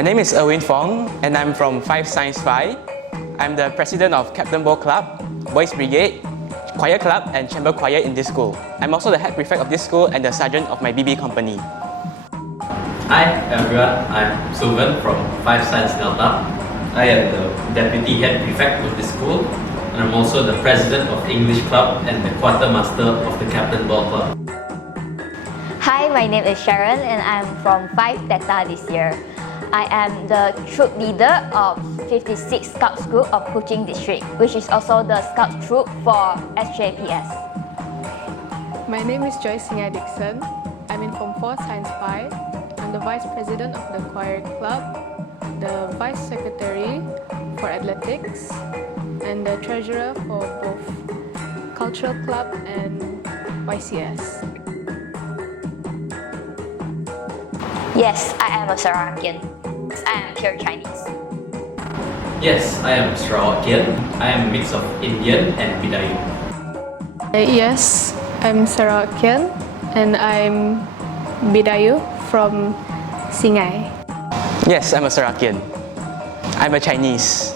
My name is Irwin Fong and I'm from 5 Science 5. I'm the president of Captain Ball Club, Boys Brigade, Choir Club and Chamber Choir in this school. I'm also the head prefect of this school and the sergeant of my BB company. Hi everyone, I'm Suvan from 5 Science Delta. I am the deputy head prefect of this school and I'm also the president of English Club and the quartermaster of the Captain Ball Club. Hi, my name is Sharon and I'm from 5 Theta this year. I am the troop leader of 56 Scouts Group of Kuching District, which is also the Scouts troop for SJPS. My name is Joyce Singai. I'm in Form 4 Science 5. I'm the vice president of the choir club, the vice secretary for athletics, and the treasurer for both cultural club and YCS. Yes, I am a Sarawakian. I am pure Chinese. Yes, I am Sarawakian. I am a mix of Indian and Bidayu. Yes, I'm Sarawakian and I'm Bidayu from Singai. Yes, I'm a Sarawakian. I'm a Chinese.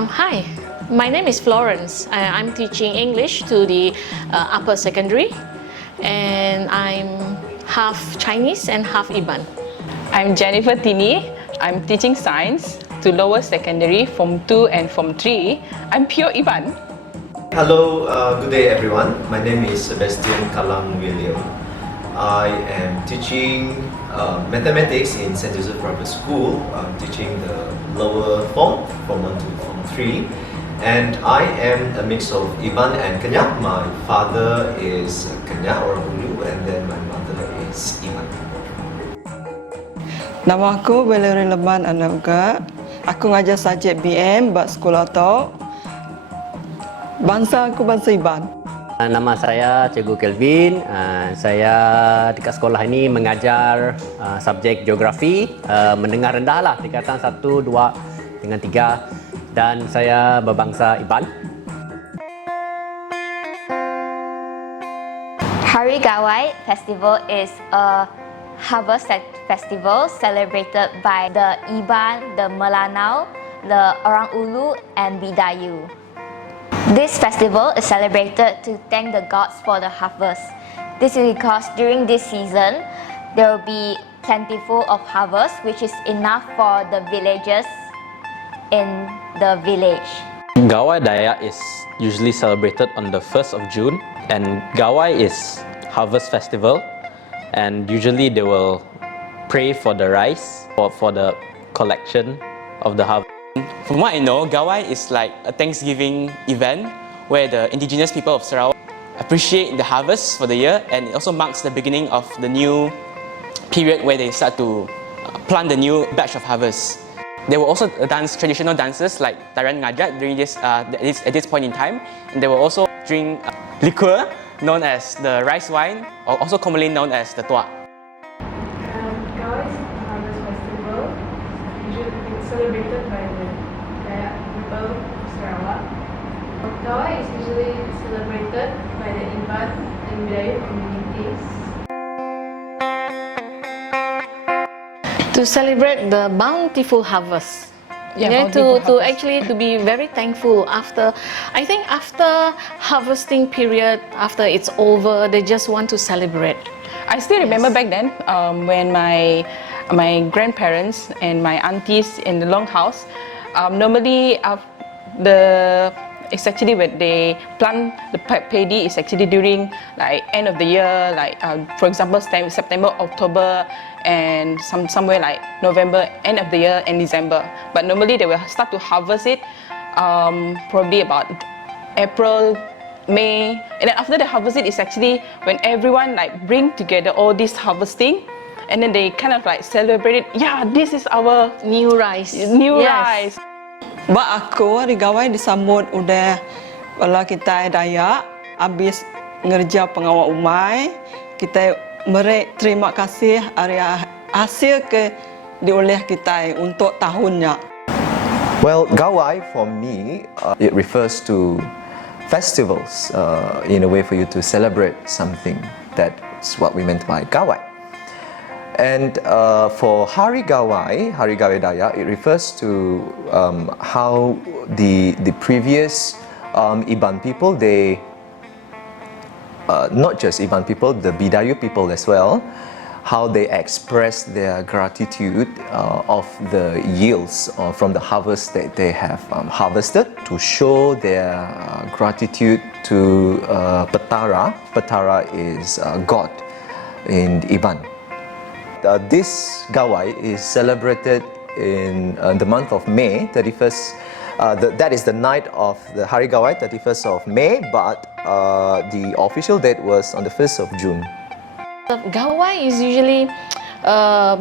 Hi, my name is Florence. I'm teaching English to the upper secondary and I'm half Chinese and half Iban. I'm Jennifer Tini. I'm teaching science to lower secondary Form 2 and Form 3. I'm pure Iban. Hello, good day everyone. My name is Sebestian Kalang William. I am teaching mathematics in St. Joseph Private School. I'm teaching the lower form, Form 1 to Form 3. And I am a mix of Iban and Kenya. My father is Kenya or Hulu and then my mother is Iban. Nama aku Valarie Leman juga. Aku ngajar subjek BM buat sekolah tu. Bangsa aku bangsa Iban. Nama saya Cikgu Kelvin. Saya dekat sekolah ini mengajar subjek geografi mendengar rendah lah, tingkatan 1, 2 dengan 3 dan saya berbangsa Iban. Hari Gawai Festival is a harvest festival celebrated by the Iban, the Melanau, the Orang Ulu and Bidayu. This festival is celebrated to thank the gods for the harvest. This is because during this season, there will be plentiful of harvest, which is enough for the villagers in the village. Gawai Dayak is usually celebrated on the 1st of June and Gawai is harvest festival and usually they will pray for the rice for the collection of the harvest. From what I know, Gawai is like a Thanksgiving event where the indigenous people of Sarawak appreciate the harvest for the year and it also marks the beginning of the new period where they start to plant the new batch of harvest. They will also dance traditional dances like Tarian Ngajat during at this point in time, and they will also drink liqueur known as the rice wine, or also commonly known as the tua. Gawai is a harvest festival. It's celebrated by the Dayak people of Sarawak. Gawai is usually celebrated by the Iban and Bidayu communities. To celebrate the bountiful harvest. To be very thankful after, I think after harvesting period, after it's over, they just want to celebrate. I still remember back then when my grandparents and my aunties in the longhouse, normally it's actually when they plant the paddy is actually during like end of the year, like for example September, October, and somewhere like November, end of the year and December. But normally they will start to harvest it probably about April, May, and then after they harvest it, it's actually when everyone like bring together all this harvesting, and then they kind of like celebrate it. Yeah, this is our New rice. rice. Buat aku, Hari Gawai disambut udah kalau kita Dayak habis ngerja pengawal umai, kita terima kasih hari hasil ke dioleh kita untuk tahunnya. Well, Gawai for me, it refers to festivals in a way for you to celebrate something. That's what we meant by Gawai. And for Hari Gawai Dayak, it refers to how the previous Iban people, they not just Iban people, the Bidayu people as well, how they express their gratitude of the yields from the harvest that they have harvested, to show their gratitude to Petara. Petara is God in Iban. This Gawai is celebrated in the month of May, 31st. That is the night of the Hari Gawai, 31st of May, but the official date was on the 1st of June. Gawai is usually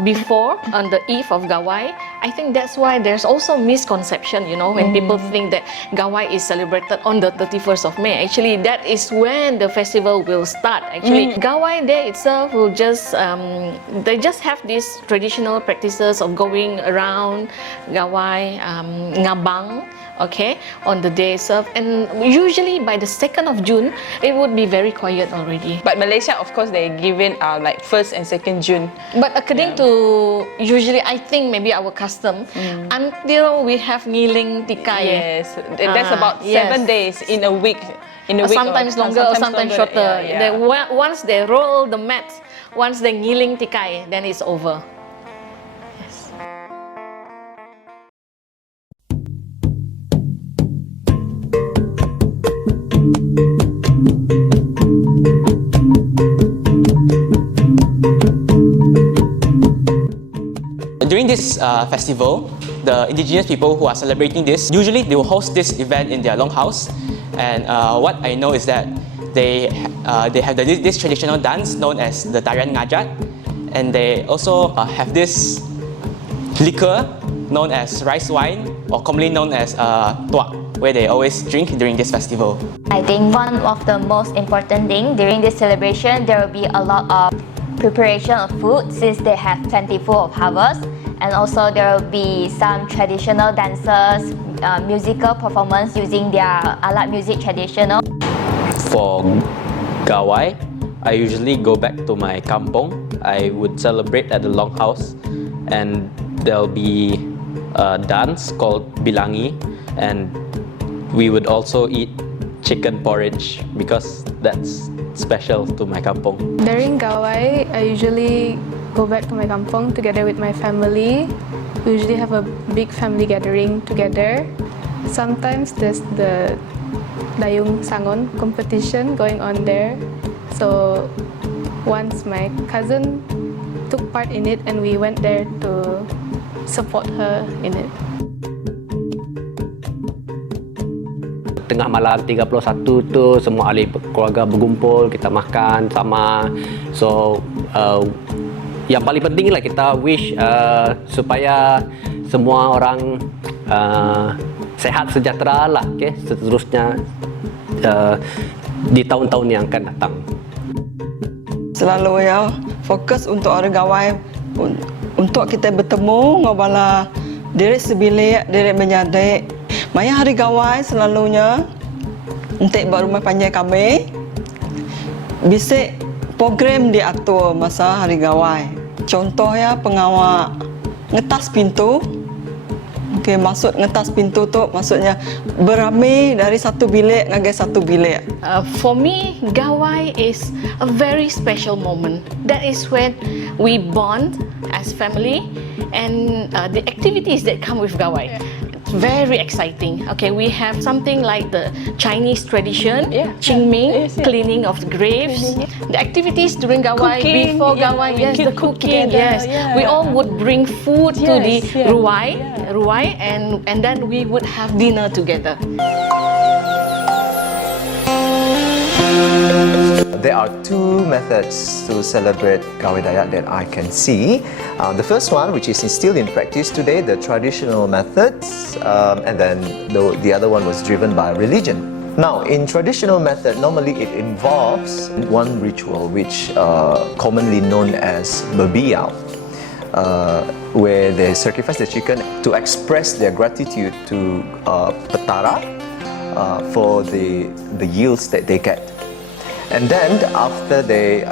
before, on the eve of Gawai. I think that's why there's also misconception, you know, when people think that Gawai is celebrated on the 31st of May. Actually, that is when the festival will start. Actually, Gawai Day itself will just, they just have these traditional practices of going around Gawai, ngabang, okay, on the day itself. And usually by the 2nd of June, it would be very quiet already. But Malaysia, of course, they given like 1st and 2nd June. But according to, usually I think maybe our custom, until we have ngiling tikai. Yes, that's about 7 days in a week. Sometimes longer or sometimes shorter. Yeah. Once they roll the mat, once they ngiling tikai, then it's over. Yes. During this festival, the indigenous people who are celebrating this, usually they will host this event in their longhouse. And what I know is that they have this traditional dance known as the Tarian Ngajat, and they also have this liquor known as rice wine, or commonly known as tuak, where they always drink during this festival. I think one of the most important thing during this celebration, there will be a lot of preparation of food since they have plentiful of harvest, and also there will be some traditional dances, musical performance using their alat music traditional. For Gawai, I usually go back to my kampong. I would celebrate at the longhouse, and there'll be a dance called Bilangi, and we would also eat chicken porridge because that's special to my kampong. During Gawai, I usually go back to my kampong together with my family. We usually have a big family gathering together. Sometimes there's the Dayung Sangon competition going on there. So once my cousin took part in it and we went there to support her in it. Tengah malam 31 tu semua ahli keluarga berkumpul, kita makan sama. So yang paling penting lah kita wish supaya semua orang sehat sejahtera lah, okay? Seterusnya di tahun-tahun yang akan datang. Selalu ya fokus untuk orang Gawai, untuk kita bertemu ngobala diri sebilik, diri menyadik. Maya hari Gawai selalunya untuk berumah panjang kami bisa program diatur masa hari Gawai. Contohnya pengawal ngetas pintu. Okey, maksud ngetas pintu tu maksudnya beramai dari satu bilik ngagai satu bilik. For me, Gawai is a very special moment. That is when we bond as family, and the activities that come with Gawai. Very exciting. Okay, we have something like the Chinese tradition, Qingming, cleaning of the graves. The activities during Gawai, Cooking, before Gawai, yes, the cooking, yes. We all would bring food to the ruai, and then we would have dinner together. There are two methods to celebrate Gawai Dayak that I can see. The first one, which is still in practice today, the traditional methods, and then the other one was driven by religion. Now, in traditional method, normally it involves one ritual, which commonly known as bebiau, where they sacrifice the chicken to express their gratitude to Petara for the yields that they get. And then after they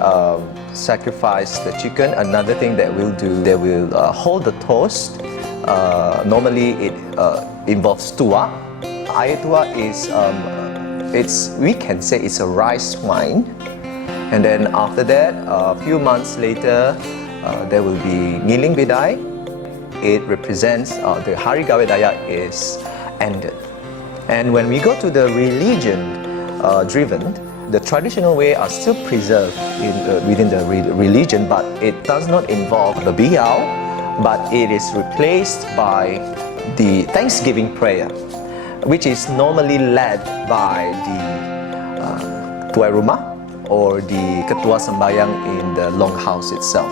sacrifice the chicken. Another thing that we'll do, they will hold the toast. Normally it involves tua. Air tua is, we can say it's a rice wine. And then after that, a few months later, there will be Ngiling Bidai. It represents the Hari Gawai Dayak is ended. And when we go to the religion driven, the traditional way are still preserved within the religion, but it does not involve the biau, but it is replaced by the Thanksgiving prayer, which is normally led by the Tuai Rumah or the Ketua Sembayang in the longhouse itself.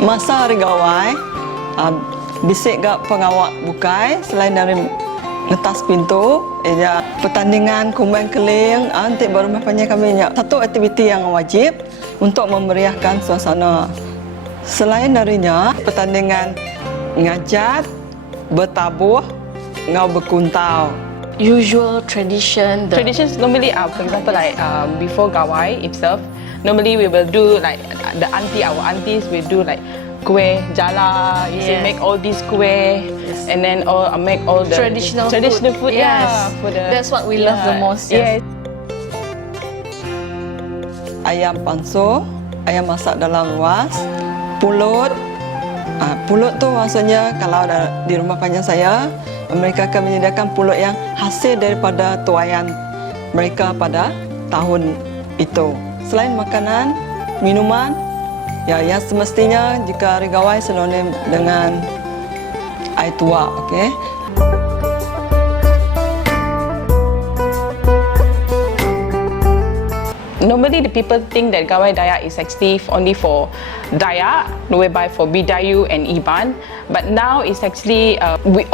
Masa hari gawai, bisik gak pengawal bukai selain dari ngetas pintu, pertandingan kumbang keling, nanti baru macamnya kami satu aktiviti yang wajib untuk memeriahkan suasana. Selain darinya, pertandingan ngajat, bertabuh, ngau berkuntau. Usual tradition. Traditions normally are, for example, like before Gawai itself, normally we will do like our aunties will do like kueh jala, make all these kueh, and then make all the traditional food. Yeah, That's what we love the most. Yes. Ayam panso, ayam masak dalam ruas, pulut. Pulut tu maksudnya kalau di rumah panjang saya, mereka akan menyediakan pulut yang hasil daripada tuaian mereka pada tahun itu. Selain makanan, minuman, yang semestinya jika hari gawai sinonim dengan air tua, okey. Normally, the people think that Gawai Dayak is actually only for Dayak, whereby for Bidayu and Iban. But now it's actually,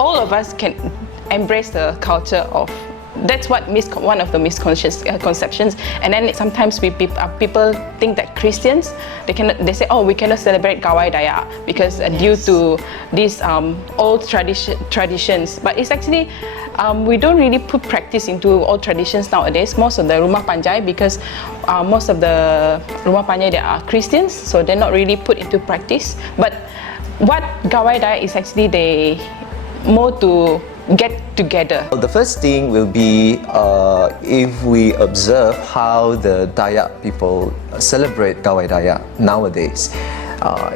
all of us can embrace the culture of. That's what one of the misconceptions. And then sometimes people think that Christians, they say, oh, we cannot celebrate Gawai Dayak because due to these old traditions. But it's actually, we don't really put practice into old traditions nowadays. Most of the rumah panjai, because most of the rumah panjai, they are Christians, so they're not really put into practice. But what Gawai Dayak is actually, they more to get together. The first thing will be if we observe how the Dayak people celebrate Gawai Dayak nowadays.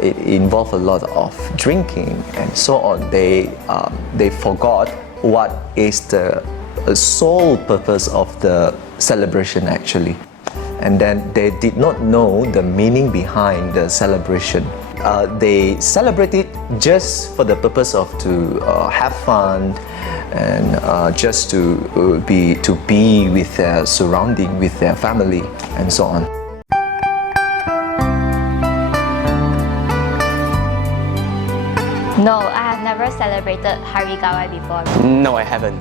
It involves a lot of drinking and so on. They forgot what is the sole purpose of the celebration actually. And then they did not know the meaning behind the celebration. They celebrate it just for the purpose of to have fun and just to be with their surrounding, with their family and so on. No, I have never celebrated Hari Gawai before. No, I haven't.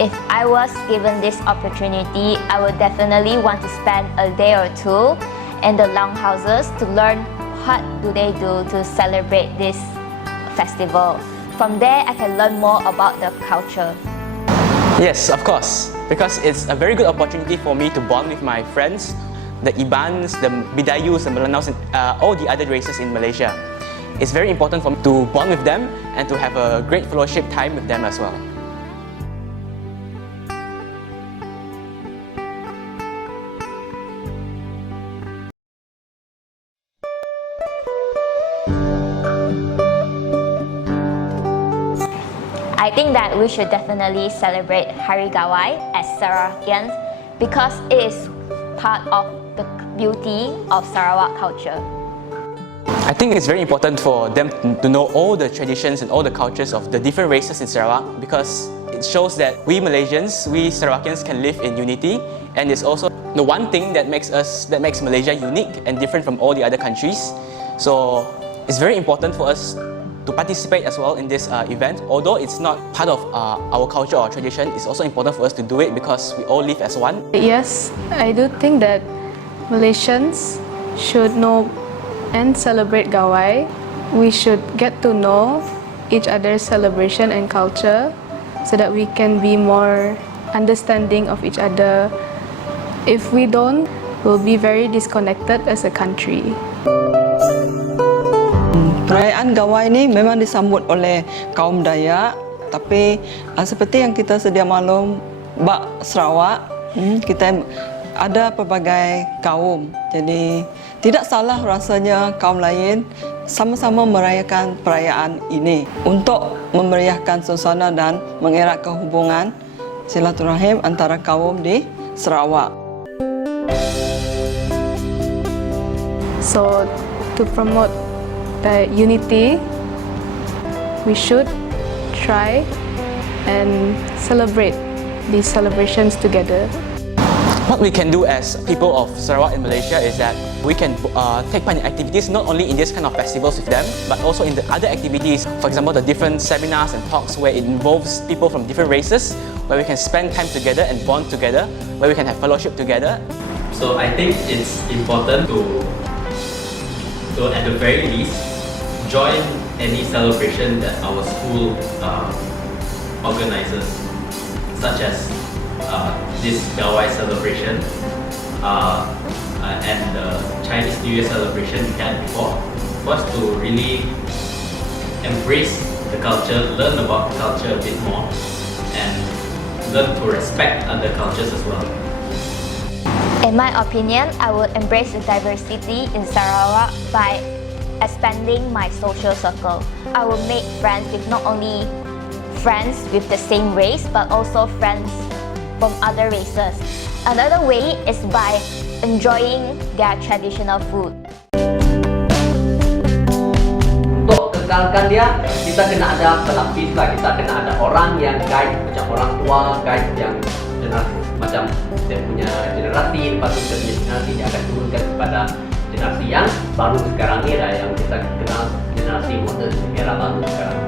If I was given this opportunity, I would definitely want to spend a day or two in the longhouses to learn what do they do to celebrate this festival. From there, I can learn more about the culture. Yes, of course, because it's a very good opportunity for me to bond with my friends, the Ibans, the Bidayus, the Melanaus, and all the other races in Malaysia. It's very important for me to bond with them and to have a great fellowship time with them as well. I think that we should definitely celebrate Hari Gawai as Sarawakians because it is part of the beauty of Sarawak culture. I think it's very important for them to know all the traditions and all the cultures of the different races in Sarawak because it shows that we Malaysians, we Sarawakians can live in unity, and it's also the one thing that makes Malaysia unique and different from all the other countries. So it's very important for us to participate as well in this event. Although it's not part of our culture or tradition, it's also important for us to do it because we all live as one. Yes, I do think that Malaysians should know and celebrate Gawai. We should get to know each other's celebration and culture so that we can be more understanding of each other. If we don't, we'll be very disconnected as a country. Perayaan Gawai ini memang disambut oleh kaum Dayak, tapi seperti yang kita sedia maklum, Sarawak, kita ada pelbagai kaum. Jadi tidak salah rasanya kaum lain sama-sama merayakan perayaan ini untuk memeriahkan suasana dan mengeratkan hubungan silaturahim antara kaum di Sarawak. So, to promote the unity, we should try and celebrate these celebrations together. What we can do as people of Sarawak in Malaysia is that we can take part in activities not only in this kind of festivals with them, but also in the other activities. For example, the different seminars and talks where it involves people from different races, where we can spend time together and bond together, where we can have fellowship together. So I think it's important to at the very least join any celebration that our school organizes, such as this Gawai celebration and the Chinese New Year celebration we had before, for us to really embrace the culture, learn about the culture a bit more, and learn to respect other cultures as well. In my opinion, I would embrace the diversity in Sarawak by expanding my social circle. I will make friends with not only friends with the same race, but also friends from other races. Another way is by enjoying their traditional food. Untuk kekalkan dia, kita kena ada pelapis lah. Kita kena ada orang yang guide, macam orang tua, guide yang generasi, macam dia punya generasi, lepas itu dia punya generasi dia akan turunkan kepada generasi yang baru sekarang ni lah, yang kita kenal generasi modern, era baru sekarang.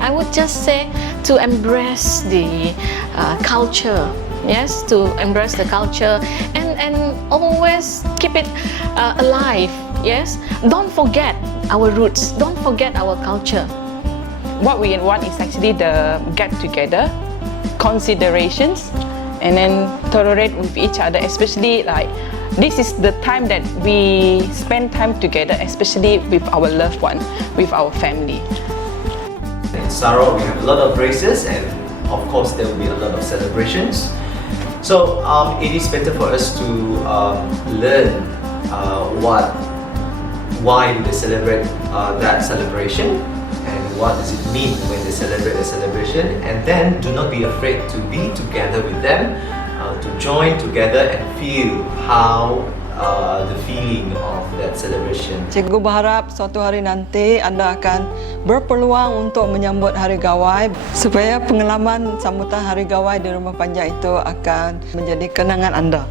I would just say to embrace the culture, yes, to embrace the culture and always keep it alive, yes. Don't forget our roots, don't forget our culture. What we want is actually the get together, considerations, and then tolerate with each other, especially like this is the time that we spend time together, especially with our loved one, with our family. In Sarawak, we have a lot of races, and of course, there will be a lot of celebrations. So it is better for us to learn why do they celebrate that celebration, and what does it mean when they celebrate the celebration, and then do not be afraid to be together with them, to join together and feel how the feeling of that celebration. Cikgu berharap suatu hari nanti anda akan berpeluang untuk menyambut Hari Gawai supaya pengalaman sambutan Hari Gawai di Rumah Panjang itu akan menjadi kenangan anda.